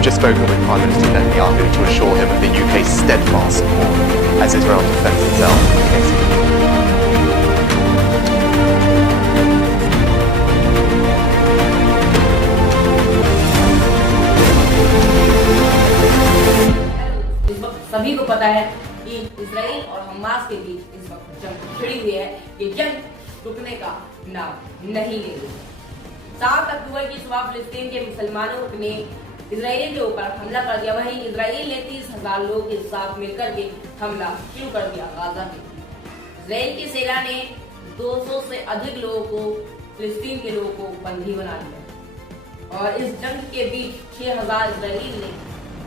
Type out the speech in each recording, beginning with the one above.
I've just spoken with Prime Minister Netanyahu to assure him of the UK's steadfast support as Israel defends itself against सभी को पता है कि Israel और Hamas के बीच इस वक्त जंग छिड़ी हुई है। ये जंग रुकने का नाम नहीं ले रही। 7 अक्टूबर की सुबह फिलिस्तीन के मुसलमानों ने इजराइल के ऊपर हमला कर दिया। वहीं इजराइल ने 30,000 लोगों के साथ मिलकर के हमला शुरू कर दिया गाजा में। इजराइल की सेना ने 200 से अधिक लोगों को, फिलिस्तीन के लोगों को बंदी बना लिया और इस जंग के बीच 6,000 इजराइल ने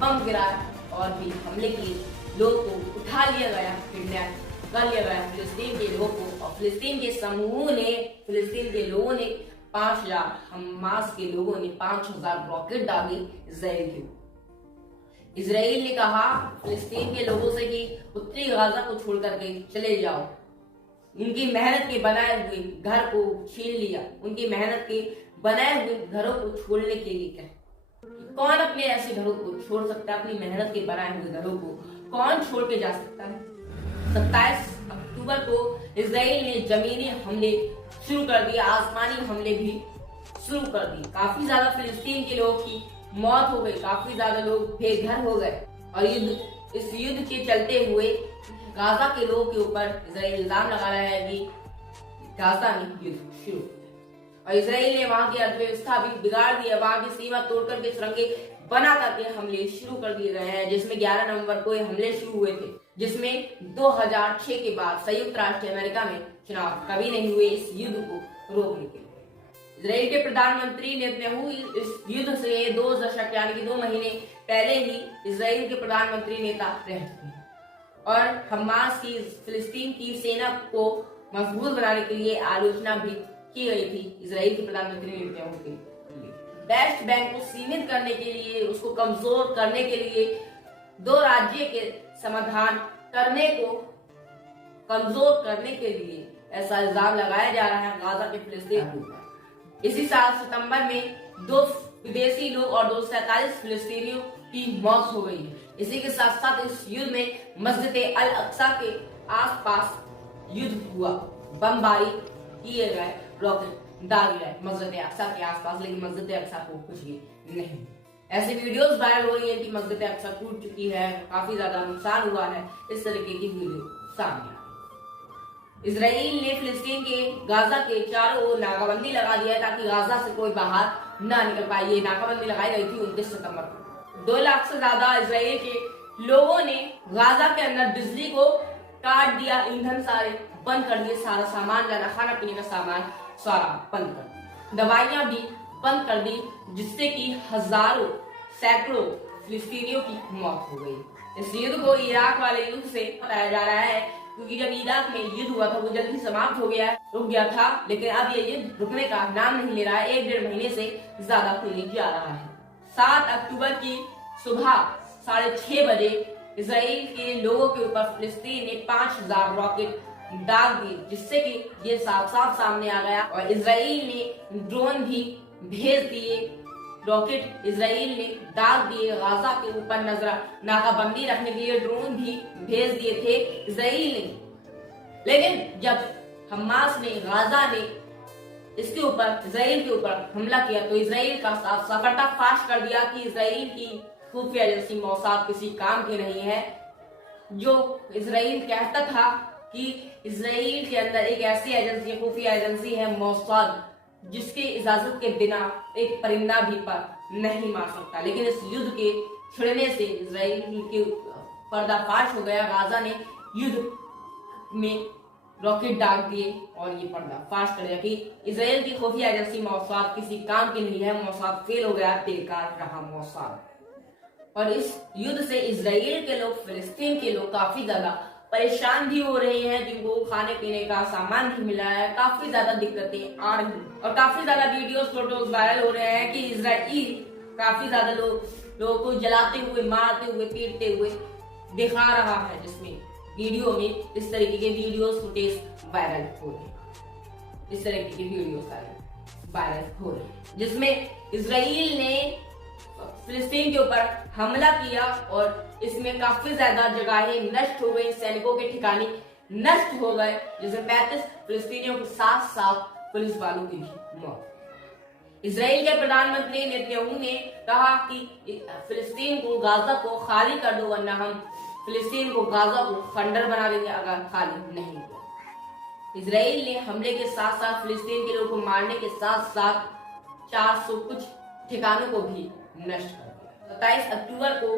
बम गिराया और भी हमले किए। लोगों को उठा लिया गया, किडनैप कर लिया गया फिलिस्तीन के लोगों को। और फिलिस्तीन के समूह ने, फिलिस्तीन के लोगों ने 5,000, हमास के लोगों ने 5,000 रॉकेट दागे इजराइल के। इजराइल ने कहा फिलिस्तीन के लोगों से कि उत्तरी गाजा को छोड़ करके चले जाओ। उनकी मेहनत के बनाए हुए घर को छीन लिया। उनकी मेहनत के बनाए हुए घरों को छोड़ने के लिए कहा। कौन अपने ऐसे घरों को छोड़ सकता है? अपनी मेहनत के बनाए हुए घरों को कौन छोड़ के जा सकता है? 27 अक्टूबर को इजराइल ने जमीनी हमले शुरू कर दिए, आसमानी हमले भी शुरू कर दिए। काफी ज्यादा फिलिस्तीन के लोगों की मौत हो गई, काफी ज्यादा लोग बेघर हो गए और इस युद्ध के चलते हुए गाजा के लोगों के ऊपर इजराइल इल्जाम लगा रहा है कि गाजा में युद्ध शुरू। और इजराइल ने वहां की अर्थव्यवस्था भी बिगाड़ दी है। वहां की सीमा तोड़कर के सुरंगें बना करके हमले शुरू कर दिए गए हैं, जिसमें 11 नवंबर को ये हमले शुरू हुए थे, जिसमें 2006 के बाद संयुक्त राष्ट्र अमेरिका में चुनाव कभी नहीं हुए इस युद्ध को रोकने के लिए। इजराइल के प्रधानमंत्री नेतन्याहू इस युद्ध से 2 दशक यानी कि 2 महीने पहले ही इजराइल के प्रधानमंत्री नेता रह चुके हैं और हमास की, फिलिस्तीन की सेना को मजबूत बनाने के लिए आलोचना भी की गई थी इजराइल के प्रधानमंत्री नेतन्याहू के लिए। वेस्ट बैंक को सीमित करने के लिए, उसको कमजोर करने के लिए, 2 राज्य के समाधान करने को कमजोर करने के लिए ऐसा इल्जाम लगाया जा रहा है गाजा के फिलिस्तीन पर। इसी साल सितंबर में 2 विदेशी लोग और 247 फिलिस्तीनियों की मौत हो गई है। इसी के साथ साथ इस युद्ध में मस्जिद अल अक्सा के आसपास युद्ध हुआ, बमबारी किए गए, रॉकेट दागे गए मस्जिद अक्सा के आसपास, लेकिन मस्जिद अक्सा को कुछ भी नहीं। ऐसी वीडियोस वायरल हो रही है कि मस्जिद अक्सा टूट चुकी है, काफी ज्यादा नुकसान हुआ है। इस तरीके की वीडियो सामने आ रही है। इजराइल ने फिलिस्तीन के गाजा के चारों ओर नाकाबंदी लगा दिया है ताकि गाजा से कोई बाहर ना निकल पाए। ये नाकाबंदी लगाई गई थी 29 सितंबर को। 2 लाख से ज्यादा इजराइल के लोगों ने गाजा के अंदर बिजली को काट दिया, ईंधन सारे बंद कर दिए, सारा सामान जाना, खाना पीने का सामान सारा बंद कर दिया, दवाइयां भी बंद कर दी, जिससे कि हजारों, सैकड़ों फिलिस्तीनियों की मौत हो गई। इस युद्ध को इराक वाले युद्ध से बताया जा रहा है, क्योंकि जब इराक में युद्ध हुआ था वो जल्दी समाप्त हो गया, रुक गया था, लेकिन अब ये युद्ध रुकने का नाम नहीं ले रहा है। 1-1.5 महीने से ज्यादा होने जा रहा है। 7 अक्टूबर की सुबह 6:30 बजे इजराइल के लोगों के ऊपर फिलिस्तीन ने 5,000 रॉकेट दाग दिए, जिससे कि ये साफ साफ सामने आ गया। और इजराइल ने ड्रोन भी भेज दिए, रॉकेट इजराइल ने दाग दिए गाजा के ऊपर। नाकाबंदी रखने के लिए ड्रोन भी भेज दिए थे इजराइल ने। लेकिन जब हमास ने, गाजा ने इसके ऊपर, इजराइल के ऊपर हमला किया तो इजराइल का साफ पर्दाफाश कर दिया कि इजराइल की खुफिया एजेंसी मोसाद किसी काम की नहीं है। जो इजराइल कहता था कि इजराइल के अंदर एक ऐसी एजेंसी, खुफिया एजेंसी है मोसाद, जिसके इजाजत के बिना एक परिंदा भी पर नहीं मार सकता, लेकिन इस युद्ध के छिड़ने से इजराइल के पर्दाफाश हो गया। गाजा ने युद्ध में रॉकेट दाग दिए और ये पर्दाफाश कर दिया कि इजराइल की खुफिया एजेंसी मोसाद किसी काम की नहीं है, मोसाद फेल हो गया, बेकार रहा मोसाद। और इस युद्ध से इजराइल के लोग, फिलिस्तीन के लोग काफी ज्यादा परेशान भी हो रहे हैं, जिनको खाने पीने का सामान नहीं मिला है, काफी ज्यादा दिक्कतें आ रही हैं और काफी ज्यादा वीडियोस, फोटोज वायरल हो रहे हैं कि इजराइल काफी ज्यादा लोगों को जलाते हुए, मारते हुए, पीटते हुए दिखा रहा है, जिसमें वीडियो में इस तरीके के वीडियोस, फुटेज वायरल हो रहे हैं। इस तरीके की वीडियोस वायरल हो रहे हैं, जिसमें इजराइल ने फिलिस्तीन के ऊपर हमला किया और इसमें काफी ज्यादा जगहें नष्ट हो गई, सैनिकों के ठिकाने नष्ट हो गए, जिसमें 35 फिलिस्तीनियों के साथ साथ पुलिस वालों की भी मौत। इजराइल के प्रधानमंत्री नेतन्याहू ने कहा कि फिलिस्तीन को, गाजा को खाली कर दो, वरना हम फिलिस्तीन को, गाजा को खंडर बना देंगे अगर खाली नहीं हुआ। इजराइल ने हमले के साथ साथ फिलिस्तीन के लोगों को मारने के साथ साथ 400 कुछ ठिकानों को भी नष्ट कर दिया। 27 अक्टूबर को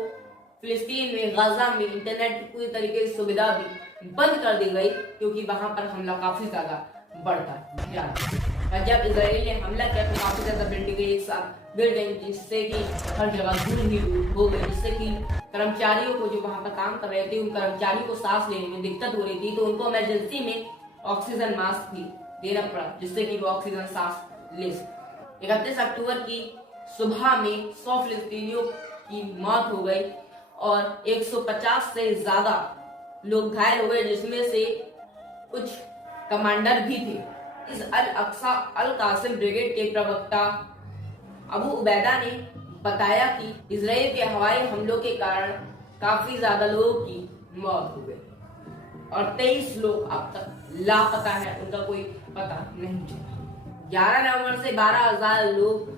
फिलिस्तीन में, गाजा में इंटरनेट की पूरी तरीके से सुविधा भी बंद कर दी गई, क्योंकि वहां पर हमला काफी ज्यादा बढ़ता जा रहा। जब इजराइल ने हमला किया तो काफी ज्यादा बिल्डिंग एक साथ गिर गई, जिससे कि हर जगह धूल ही हो गई, जिससे कि कर्मचारियों को, जो वहां पर काम कर रहे थे, उन कर्मचारियों को सांस लेने में दिक्कत हो रही थी, तो उनको इमरजेंसी में ऑक्सीजन मास्क भी देना पड़ा, जिससे कि वो ऑक्सीजन सांस ले सके। 31 अक्टूबर की सुबह में 100 फिलिस्तीनियों की मौत हो गई और 150 से ज्यादा लोग घायल हो गए, जिसमें से कुछ कमांडर भी थे। इस अल अक्सा अल कासिम ब्रिगेड के प्रवक्ता अबू उबैदा ने बताया कि इजराइल के हवाई हमलों के कारण काफी ज्यादा लोगों की मौत हो गई और 23 लोग अब तक लापता है, उनका कोई पता नहीं चला। 11 नवंबर से 12,000 लोग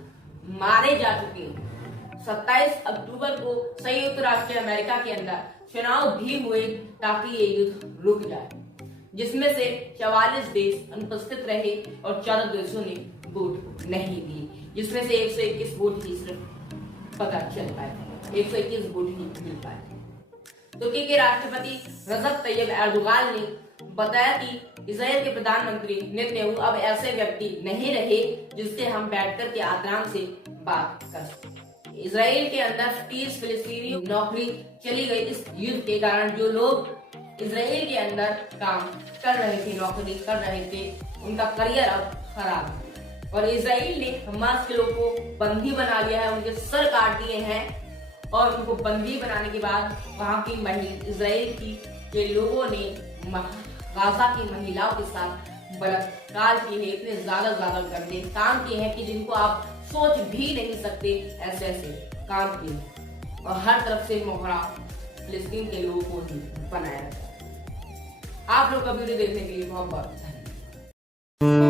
मारे जा चुके हैं। 27 अक्टूबर को संयुक्त राष्ट्र अमेरिका के अंदर चुनाव भी हुए ताकि ये युद्ध रुक जाए, जिसमें से 44 देश अनुपस्थित रहे और 14 देशों ने वोट नहीं दी, जिसमें से 121 वोट ही सिर्फ पता चल पाए, 121 वोट ही मिल पाए। तुर्की के राष्ट्रपति रजब तैयब एर्दोगान ने बताया कि इजराइल के प्रधानमंत्री नेतन्याहू अब ऐसे व्यक्ति नहीं रहे जिससे हम बैठकर के आराम से बात कर सकें। इजराइल के अंदर 30 फिलिस्तीनी नौकरी चली गई इस युद्ध के कारण। जो लोग इजराइल के अंदर काम कर रहे थे, नौकरी कर रहे थे, उनका करियर अब खराब है और इजराइल ने हमास के लोगों को बंदी बना लिया है, उनके सर काट दिए हैं और उनको बंदी बनाने के बाद वहां की इजराइल की के लोगों ने गाजा की महिलाओं के साथ बलात्कार किए हैं, इतने ज्यादा गंदे काम किए हैं कि जिनको आप सोच भी नहीं सकते, ऐसे ऐसे काम किए और हर तरफ से मोहरा फिलिस्तीन के लोगों को ही बनाया। आप लोग का वीडियो देखने के लिए बहुत बहुत धन्यवाद।